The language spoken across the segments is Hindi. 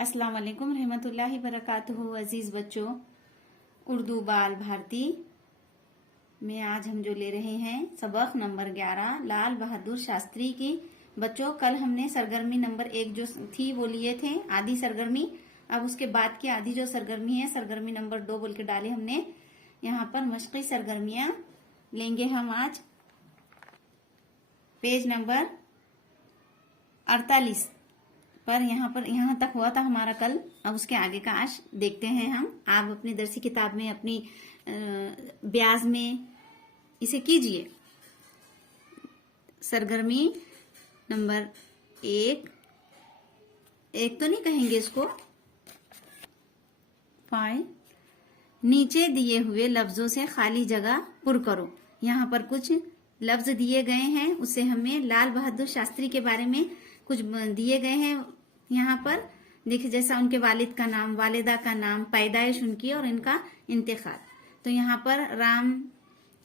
अस्सलाम वालेकुम रहमतुल्लाहि बरकातुहू। अजीज बच्चों, उर्दू बाल भारती में आज हम जो ले रहे हैं सबक नंबर 11 लाल बहादुर शास्त्री की। बच्चों, कल हमने सरगर्मी नंबर 1 जो थी वो लिए थे, आधी सरगर्मी। अब उसके बाद की आधी जो सरगर्मी है, सरगर्मी नंबर 2 बोल के डाले हमने। यहाँ पर मशक़ी सरगर्मियां लेंगे हम आज। पेज नंबर 48 पर यहाँ तक हुआ था हमारा कल। अब उसके आगे का आज देखते हैं हम। आप अपनी दरसी किताब में, अपनी ब्याज में इसे कीजिए। सरगर्मी नंबर 1 तो नहीं कहेंगे इसको। 5 नीचे दिए हुए लफ्जों से खाली जगह पुर करो। यहाँ पर कुछ लफ्ज दिए गए हैं, उससे हमें लाल बहादुर शास्त्री के बारे में कुछ दिए गए हैं। यहाँ पर देखिए, जैसा उनके वालिद का नाम, वालिदा का नाम, पैदाइश उनकी और इनका इंतकाल। तो यहाँ पर राम,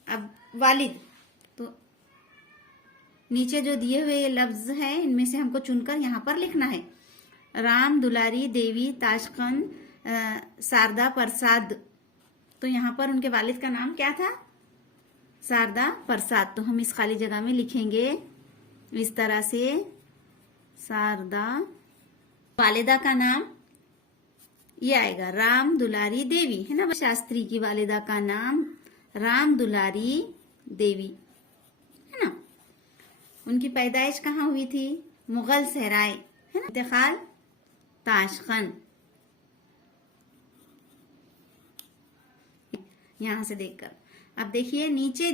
अब वालिद, तो नीचे जो दिए हुए ये लफ्ज है इनमें से हमको चुनकर यहाँ पर लिखना है। राम दुलारी देवी ताशकंद शारदा प्रसाद। तो यहाँ पर उनके वालिद का नाम क्या था? शारदा प्रसाद। तो हम इस खाली जगह में लिखेंगे इस तरह से, शारदा। वालिदा का नाम ये आएगा राम दुलारी देवी, है ना। शास्त्री की वालिदा का नाम राम दुलारी देवी, है ना। उनकी पैदाइश कहाँ हुई थी? मुगल सहराय, है ना। इंतकाल ताशकंद। यहां से देखकर अब देखिए, नीचे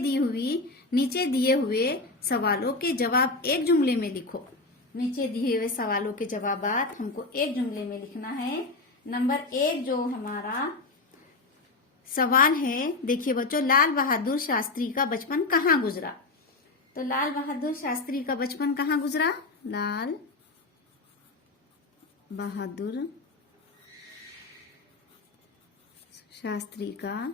दिए हुए सवालों के जवाब एक जुमले में लिखो। नीचे दिए हुए सवालों के जवाबात हमको एक जुमले में लिखना है। नंबर 1 जो हमारा सवाल है, देखिए बच्चों, लाल बहादुर शास्त्री का बचपन कहाँ गुजरा? तो लाल बहादुर शास्त्री का बचपन कहाँ गुजरा? लाल बहादुर शास्त्री का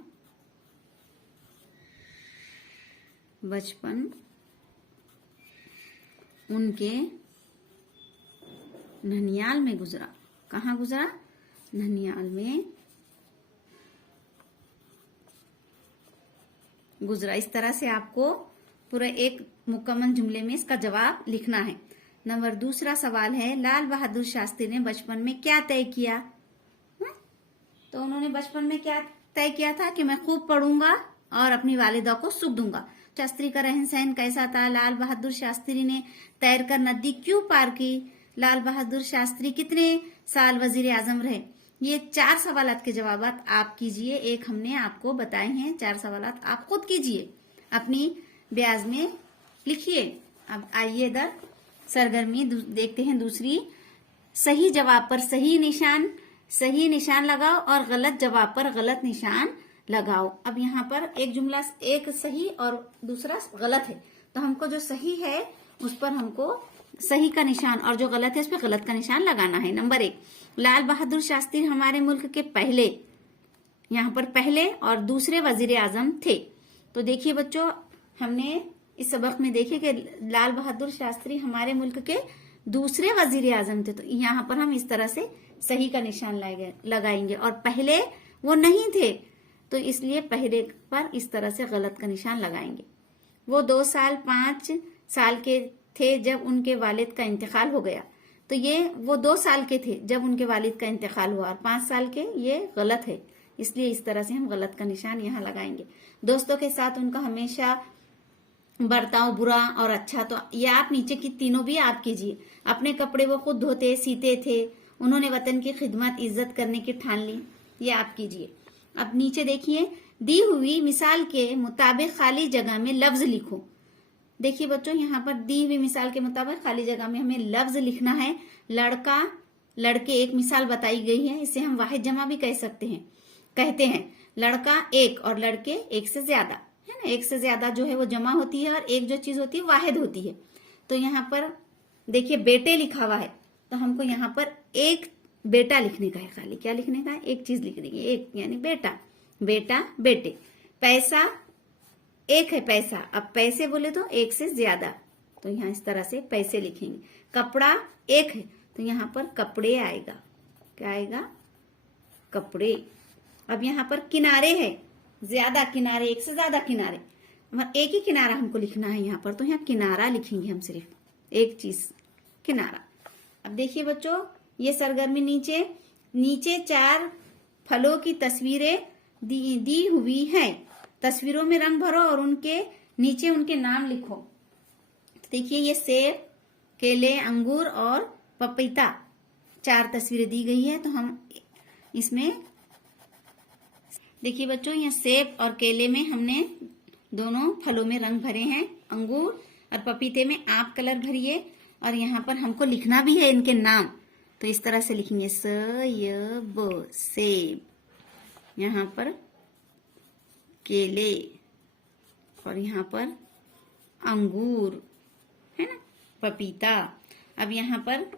बचपन उनके ननियाल में गुजरा। कहाँ गुजरा? ननियाल में गुजरा। इस तरह से आपको पूरा एक मुकम्मल जुमले में इसका जवाब लिखना है। नंबर 2 सवाल है, लाल बहादुर शास्त्री ने बचपन में क्या तय किया? तो उन्होंने बचपन में क्या तय किया था कि मैं खूब पढ़ूंगा और अपनी वालिदा को सुख दूंगा। शास्त्री का रहन सहन कैसा था? लाल बहादुर शास्त्री ने तैरकर नदी क्यों पार की? लाल बहादुर शास्त्री कितने साल वजीर आजम रहे? ये 4 सवालात के जवाबात आप कीजिए। एक हमने आपको बताए हैं, 4 सवालात आप खुद कीजिए, अपनी ब्याज में लिखिए। अब आइए इधर सरगर्मी देखते हैं दूसरी। सही जवाब पर सही निशान लगाओ और गलत जवाब पर गलत निशान लगाओ। अब यहाँ पर एक जुमला, एक सही और दूसरा गलत है, तो हमको जो सही है उस पर हमको सही का निशान और जो गलत है उस पर गलत का निशान लगाना है। नंबर 1, लाल बहादुर शास्त्री हमारे मुल्क के पहले, यहाँ पर पहले और दूसरे वजीर आजम थे। तो देखिए बच्चों, हमने इस सबक में देखे कि लाल बहादुर शास्त्री हमारे मुल्क के दूसरे वजीर आजम थे। तो यहाँ पर हम इस तरह से सही का निशान लगाएंगे और पहले वो नहीं थे, तो इसलिए पहले पर इस तरह से गलत का निशान लगाएंगे। वो 2 साल 5 साल के थे जब उनके वालिद का इंतकाल हो गया। तो ये वो 2 साल के थे जब उनके वालिद का इंतकाल हुआ और 5 साल के, ये गलत है, इसलिए इस तरह से हम गलत का निशान यहाँ लगाएंगे। दोस्तों के साथ उनका हमेशा बर्ताव बुरा और अच्छा, तो ये आप नीचे की तीनों भी आप कीजिए। अपने कपड़े वो खुद धोते सीते थे। उन्होंने वतन की खिदमत इज्जत करने की ठान ली, ये आप कीजिए। अब नीचे देखिए, दी हुई मिसाल के मुताबिक खाली जगह में लफ्ज लिखो। देखिए बच्चों, यहाँ पर दी हुई मिसाल के मुताबिक खाली जगह में हमें लफ्ज लिखना है। लड़का लड़के एक मिसाल बताई गई है, इसे हम वाहिद जमा भी कहते हैं। लड़का एक और लड़के एक से ज्यादा, है ना। एक से ज्यादा जो है वो जमा होती है और एक जो चीज होती है वाहिद होती है। तो यहाँ पर देखिए बेटे लिखा हुआ है, तो हमको यहाँ पर एक बेटा लिखने का है। खाली क्या लिखने का है? एक चीज लिख देंगे, एक यानी बेटा, बेटा बेटे। पैसा एक है, पैसा, अब पैसे बोले तो एक से ज्यादा, तो यहाँ इस तरह से पैसे लिखेंगे। कपड़ा एक है, तो यहाँ पर कपड़े आएगा। क्या आएगा? कपड़े। अब यहाँ पर किनारे है, ज्यादा किनारे, एक से ज्यादा किनारे, एक ही किनारा हमको लिखना है यहाँ पर, तो यहाँ किनारा लिखेंगे हम, सिर्फ एक चीज, किनारा। अब देखिए बच्चों, ये सरगर्मी नीचे नीचे 4 फलों की तस्वीरें दी हुई है। तस्वीरों में रंग भरो और उनके नीचे उनके नाम लिखो। तो देखिए, ये सेब, केले, अंगूर और पपीता 4 तस्वीरें दी गई है। तो हम इसमें देखिए बच्चों, यहाँ सेब और केले में हमने दोनों फलों में रंग भरे हैं, अंगूर और पपीते में आप कलर भरिए, और यहाँ पर हमको लिखना भी है इनके नाम। तो इस तरह से लिखेंगे ब, सेब, यहाँ पर केले, और यहाँ पर अंगूर है ना, पपीता। अब यहाँ पर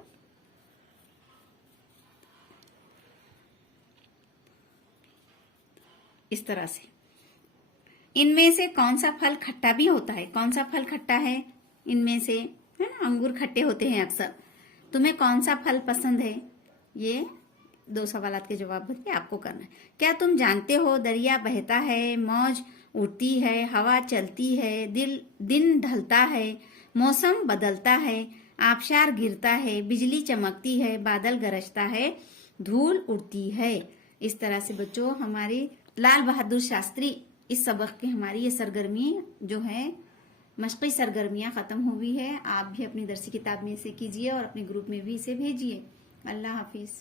इस तरह से, इनमें से कौन सा फल खट्टा भी होता है? कौन सा फल खट्टा है इनमें से? है ना, अंगूर खट्टे होते हैं अक्सर। तुम्हें कौन सा फल पसंद है? ये 2 सवालात के जवाब भरिए, आपको करना है। क्या तुम जानते हो दरिया बहता है, मौज उड़ती है, हवा चलती है, दिन ढलता है, मौसम बदलता है, आबशार गिरता है, बिजली चमकती है, बादल गरजता है, धूल उड़ती है। इस तरह से बच्चों, हमारी लाल बहादुर शास्त्री इस सबक की हमारी ये सरगर्मी जो है, मशक़ी सरगर्मियाँ ख़त्म हुई है। आप भी अपनी दरसी किताब में इसे कीजिए और अपने ग्रुप में भी इसे भेजिए। अल्लाह हाफिज़।